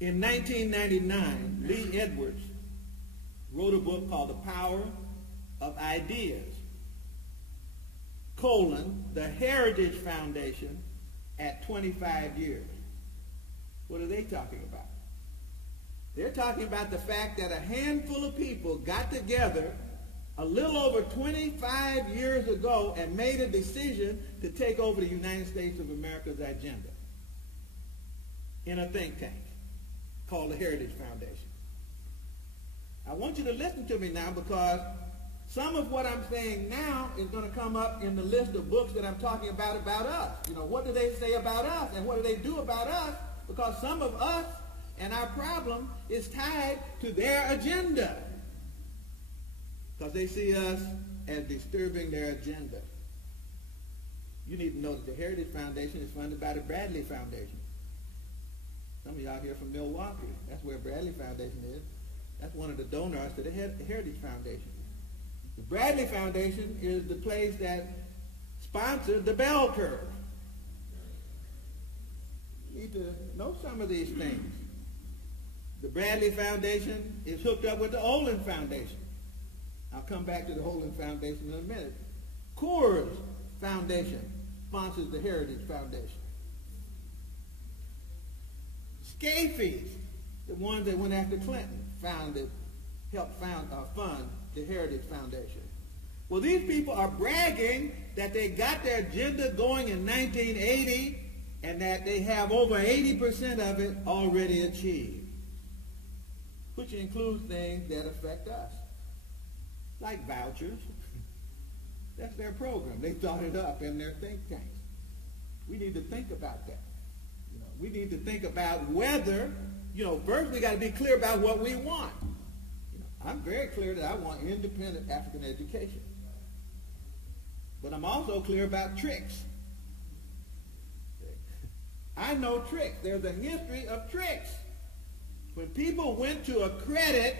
In 1999, Lee Edwards wrote a book called The Power of Ideas, the Heritage Foundation at 25 years. What are they talking about? They're talking about the fact that a handful of people got together a little over 25 years ago and made a decision to take over the United States of America's agenda in a think tank called the Heritage Foundation. I want you to listen to me now, because some of what I'm saying now is going to come up in the list of books that I'm talking about us. You know, what do they say about us and what do they do about us? Because some of us and our problem is tied to their agenda, because they see us as disturbing their agenda. You need to know that the Heritage Foundation is funded by the Bradley Foundation. Some of y'all here from Milwaukee. That's where Bradley Foundation is. That's one of the donors to the Heritage Foundation. The Bradley Foundation is the place that sponsored the bell curve. You need to know some of these things. The Bradley Foundation is hooked up with the Olin Foundation. I'll come back to the Olin Foundation in a minute. Coors Foundation sponsors the Heritage Foundation. Scafe's, the ones that went after Clinton, helped fund the Heritage Foundation. Well, these people are bragging that they got their agenda going in 1980 and that they have over 80% of it already achieved, which includes things that affect us, like vouchers. That's their program. They thought it up in their think tanks. We need to think about that. You know, we need to think about whether, first we got to be clear about what we want. I'm very clear that I want independent African education. But I'm also clear about tricks. I know tricks. There's a history of tricks. When people went to accredit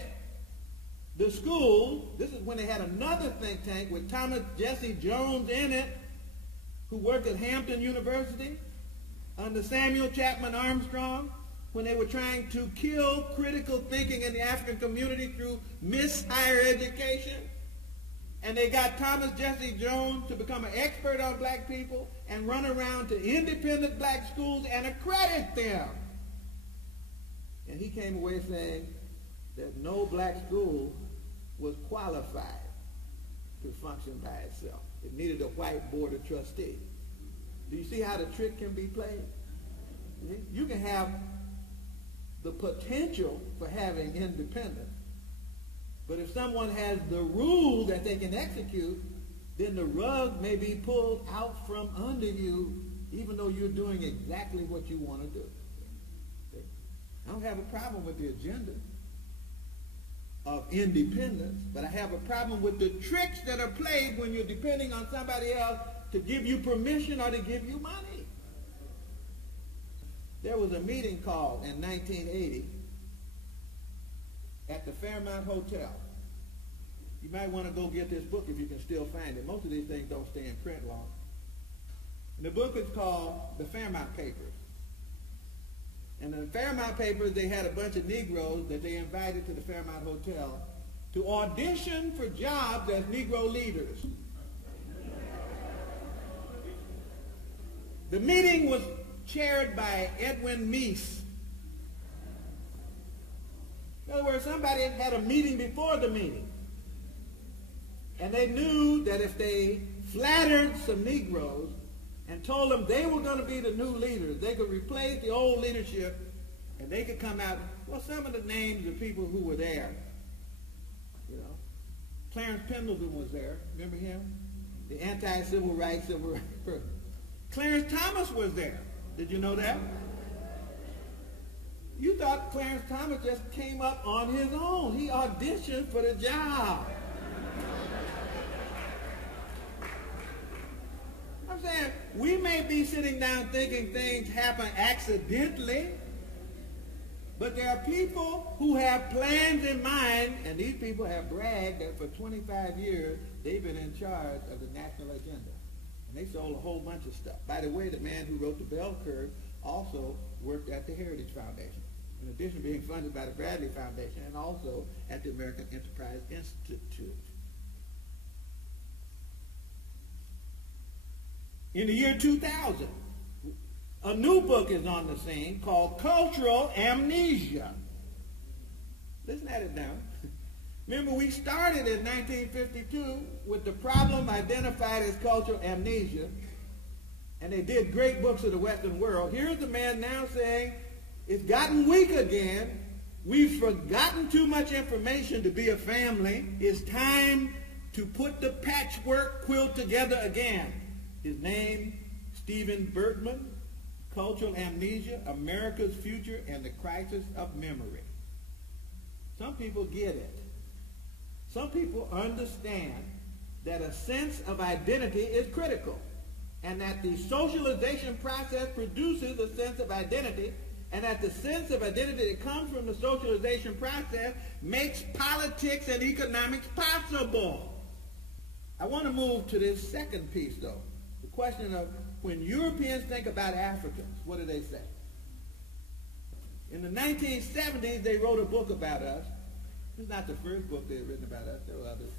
the school, this is when they had another think tank with Thomas Jesse Jones in it, who worked at Hampton University under Samuel Chapman Armstrong, when they were trying to kill critical thinking in the African community through higher education. And they got Thomas Jesse Jones to become an expert on black people and run around to independent black schools and accredit them. And he came away saying that no black school was qualified to function by itself. It needed a white board of trustees. Do you see how the trick can be played? You can have the potential for having independence, but if someone has the rule that they can execute, then the rug may be pulled out from under you, even though you're doing exactly what you want to do. I don't have a problem with the agenda of independence, but I have a problem with the tricks that are played when you're depending on somebody else to give you permission or to give you money. There was a meeting called in 1980 at the Fairmont Hotel. You might want to go get this book if you can still find it. Most of these things don't stay in print long. And the book is called The Fairmont Papers. And in the Fairmont Papers, they had a bunch of Negroes that they invited to the Fairmont Hotel to audition for jobs as Negro leaders. The meeting was chaired by Edwin Meese. In other words, somebody had a meeting before the meeting. And they knew that if they flattered some Negroes and told them they were going to be the new leaders, they could replace the old leadership and they could come out. Well, some of the names of people who were there, Clarence Pendleton was there. Remember him? The anti-civil rights person. Clarence Thomas was there. Did you know that? You thought Clarence Thomas just came up on his own. He auditioned for the job. I'm saying, we may be sitting down thinking things happen accidentally, but there are people who have plans in mind, and these people have bragged that for 25 years they've been in charge of the national agenda. And they sold a whole bunch of stuff. By the way, the man who wrote the bell curve also worked at the Heritage Foundation. in addition to being funded by the Bradley Foundation and also at the American Enterprise Institute. In the year 2000, a new book is on the scene called Cultural Amnesia. Listen at it now. Remember, we started in 1952 with the problem identified as cultural amnesia, and they did great books of the Western world. Here's the man now saying, it's gotten weak again. We've forgotten too much information to be a family. It's time to put the patchwork quilt together again. His name, Stephen Bertman, Cultural Amnesia, America's Future and the Crisis of Memory. Some people get it. Some people understand that a sense of identity is critical and that the socialization process produces a sense of identity and that the sense of identity that comes from the socialization process makes politics and economics possible. I want to move to this second piece, though. The question of when Europeans think about Africans, what do they say? In the 1970s, they wrote a book about us. This is not the first book they've written about us. There were others.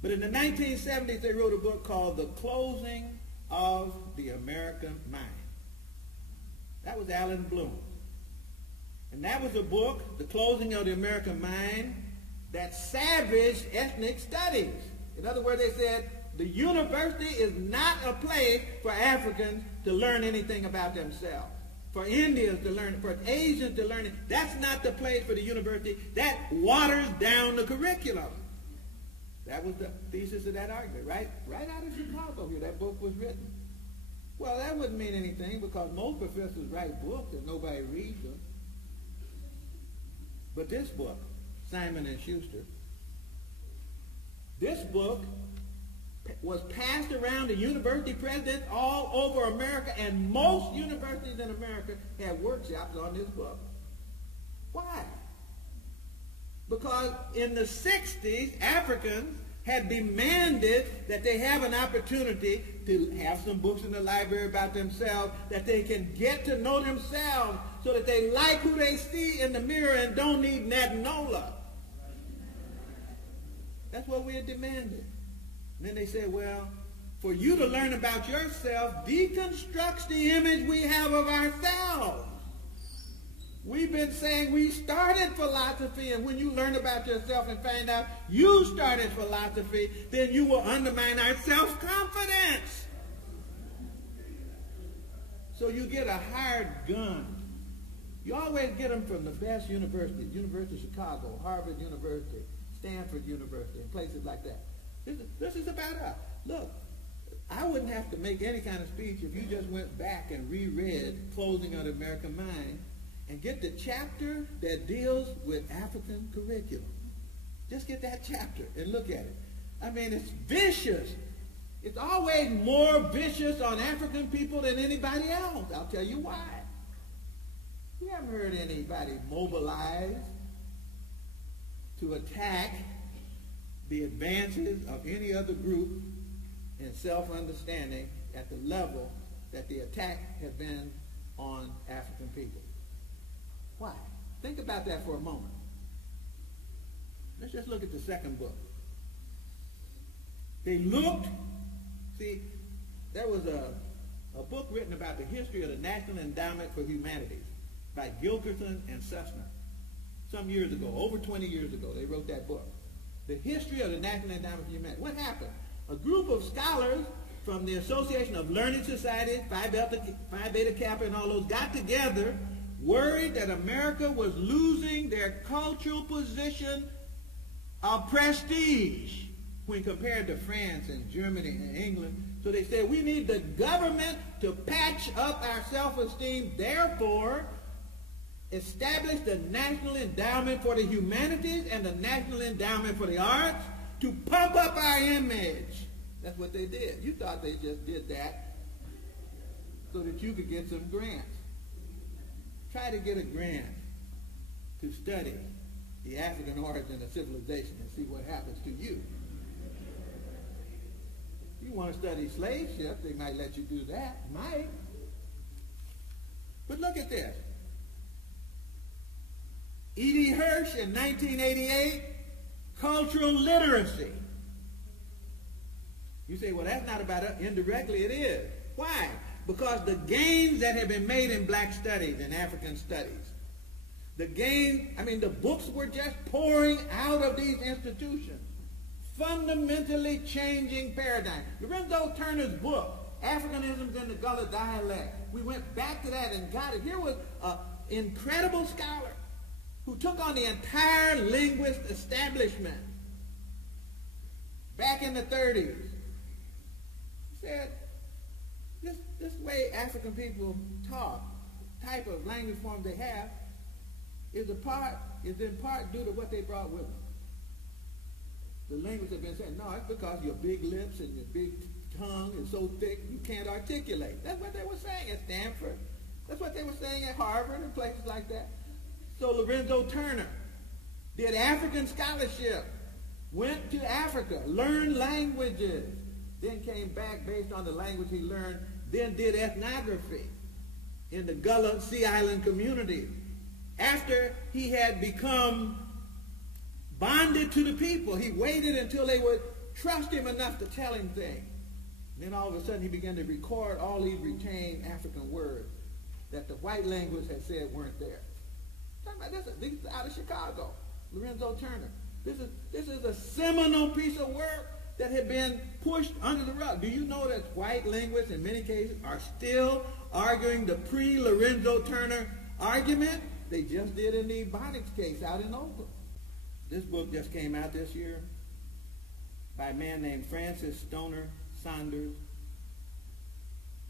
But in the 1970s, they wrote a book called The Closing of the American Mind. That was Alan Bloom. And that was a book, The Closing of the American Mind, that savaged ethnic studies. In other words, they said, the university is not a place for Africans to learn anything about themselves. For Indians to learn, for Asians to learn. That's not the place for the university. That waters down the curriculum. That was the thesis of that argument, right? Right out of Chicago here, that book was written. Well, that wouldn't mean anything because most professors write books and nobody reads them. But this book, Simon and Schuster, this book was passed around to university presidents all over America, and most universities in America had workshops on this book. Why? Because in the 60s, Africans had demanded that they have an opportunity to have some books in the library about themselves, that they can get to know themselves so that they like who they see in the mirror and don't need Natanola. That's what we had demanded. And then they said, well, for you to learn about yourself deconstructs the image we have of ourselves. We've been saying we started philosophy, and when you learn about yourself and find out you started philosophy, then you will undermine our self-confidence. So you get a hired gun. You always get them from the best universities, University of Chicago, Harvard University, Stanford University, and places like that. This is about us. Look, I wouldn't have to make any kind of speech if you just went back and reread Closing of the American Mind and get the chapter that deals with African curriculum. Just get that chapter and look at it. I mean, it's vicious. It's always more vicious on African people than anybody else. I'll tell you why. You haven't heard anybody mobilize to attack the advances of any other group in self-understanding at the level that the attack has been on African people. Why? Think about that for a moment. Let's just look at the second book. They looked, see, there was a book written about the history of the National Endowment for Humanities by Gilkerson and Sussman. Some years ago, over 20 years ago, they wrote that book. The history of the National Endowment for Humanity. What happened? A group of scholars from the Association of Learned Societies, Phi Beta Kappa and all those, got together, worried that America was losing their cultural position of prestige when compared to France and Germany and England. So they said, we need the government to patch up our self-esteem, therefore establish the National Endowment for the Humanities and the National Endowment for the Arts to pump up our image. That's what they did. You thought they just did that so that you could get some grants. Try to get a grant to study the African origin of civilization and see what happens to you. If you want to study slave ships, they might let you do that. Might. But look at this. E.D. Hirsch in 1988, cultural literacy. You say, well, that's not about us. Indirectly, it is. Why? Because the gains that have been made in black studies and African studies, the books were just pouring out of these institutions, fundamentally changing paradigm. Lorenzo Turner's book, Africanisms in the Gullah Dialect, we went back to that and got it. Here was an incredible scholar who took on the entire linguist establishment back in the 30s. He said, this way African people talk, type of language form they have, is in part due to what they brought with them. The linguists have been saying, no, it's because your big lips and your big tongue is so thick you can't articulate. That's what they were saying at Stanford. That's what they were saying at Harvard and places like that. So Lorenzo Turner did African scholarship, went to Africa, learned languages, then came back based on the language he learned, then did ethnography in the Gullah Sea Island community. After he had become bonded to the people, he waited until they would trust him enough to tell him things. Then all of a sudden he began to record all these retained African words that the white linguists had said weren't there. This is out of Chicago, Lorenzo Turner. This is a seminal piece of work that had been pushed under the rug. Do you know that white linguists in many cases are still arguing the pre-Lorenzo Turner argument? They just did in the Ebonics case out in Oakland. This book just came out this year by a man named Francis Stoner Saunders.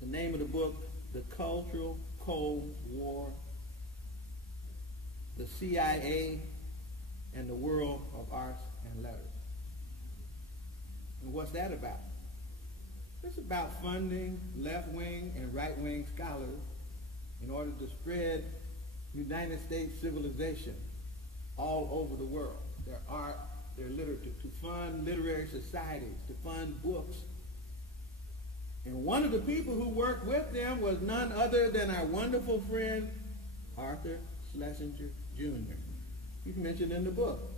The name of the book, The Cultural Cold War, the CIA and the World of Arts and Letters. And what's that about? It's about funding left-wing and right-wing scholars in order to spread United States civilization all over the world. Their art, their literature, to fund literary societies, to fund books. And one of the people who worked with them was none other than our wonderful friend, Arthur Schlesinger Jr. He's mentioned in the book.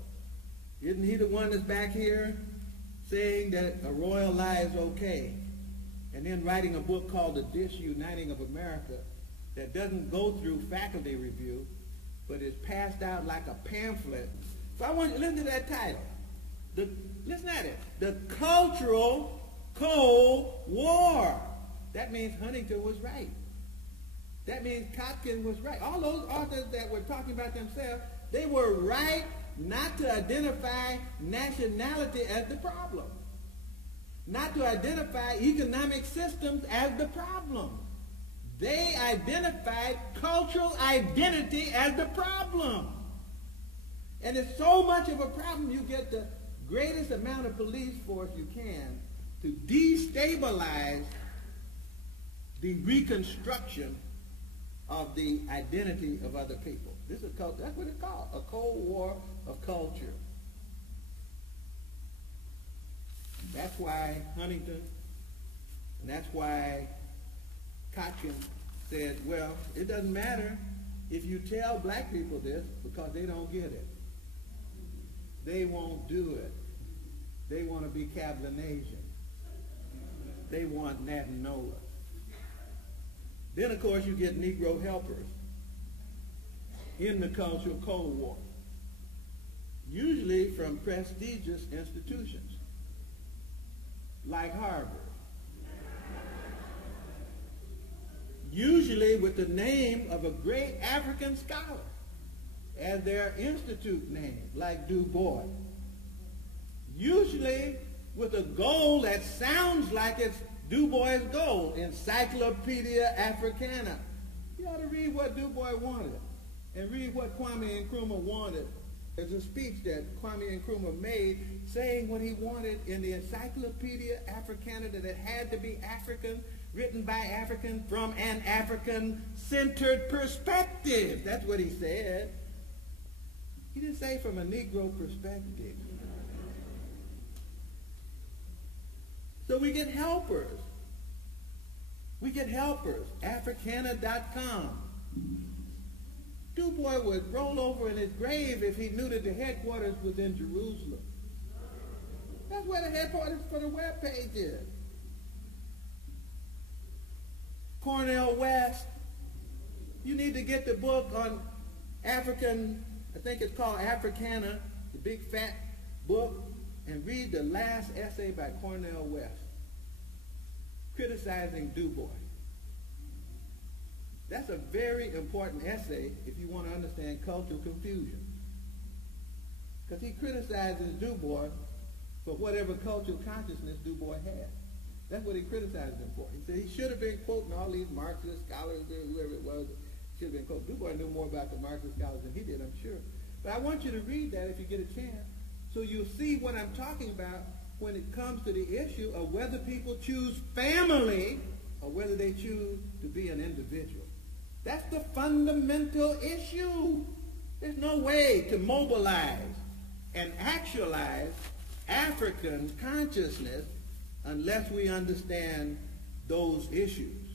Isn't he the one that's back here saying that a royal lie is okay, and then writing a book called The Disuniting of America that doesn't go through faculty review, but is passed out like a pamphlet? So I want you to listen to that title. Listen at it. The Cultural Cold War. That means Huntington was right. That means Kotkin was right. All those authors that were talking about themselves, they were right not to identify nationality as the problem, not to identify economic systems as the problem. They identified cultural identity as the problem. And it's so much of a problem, you get the greatest amount of police force you can to destabilize the reconstruction of the identity of other people. This is that's what it's called, a Cold War of culture. That's why Huntington, and that's why Kotkin said, well, it doesn't matter if you tell black people this because they don't get it. They won't do it. They want to be Cablinasian. They want Natanola. Then, of course, you get Negro helpers in the Cultural Cold War, usually from prestigious institutions like Harvard, usually with the name of a great African scholar as their institute name, like Du Bois, usually with a goal that sounds like it's Du Bois' goal, Encyclopedia Africana. You ought to read what Du Bois wanted and read what Kwame Nkrumah wanted. There's a speech that Kwame Nkrumah made saying what he wanted in the Encyclopedia Africana, that it had to be African, written by African, from an African-centered perspective. That's what he said. He didn't say from a Negro perspective. So we get helpers. We get helpers. Africana.com. Du Bois would roll over in his grave if he knew that the headquarters was in Jerusalem. That's where the headquarters for the webpage is. Cornel West, you need to get the book on African, I think it's called Africana, the big fat book, and read the last essay by Cornel West, criticizing Du Bois. That's a very important essay if you want to understand cultural confusion. Because he criticizes Du Bois for whatever cultural consciousness Du Bois had. That's what he criticized him for. He said he should have been quoting all these Marxist scholars or whoever it was. Should have been quoting. Du Bois knew more about the Marxist scholars than he did, I'm sure. But I want you to read that if you get a chance, so you'll see what I'm talking about when it comes to the issue of whether people choose family or whether they choose to be an individual. That's the fundamental issue. There's no way to mobilize and actualize African consciousness unless we understand those issues.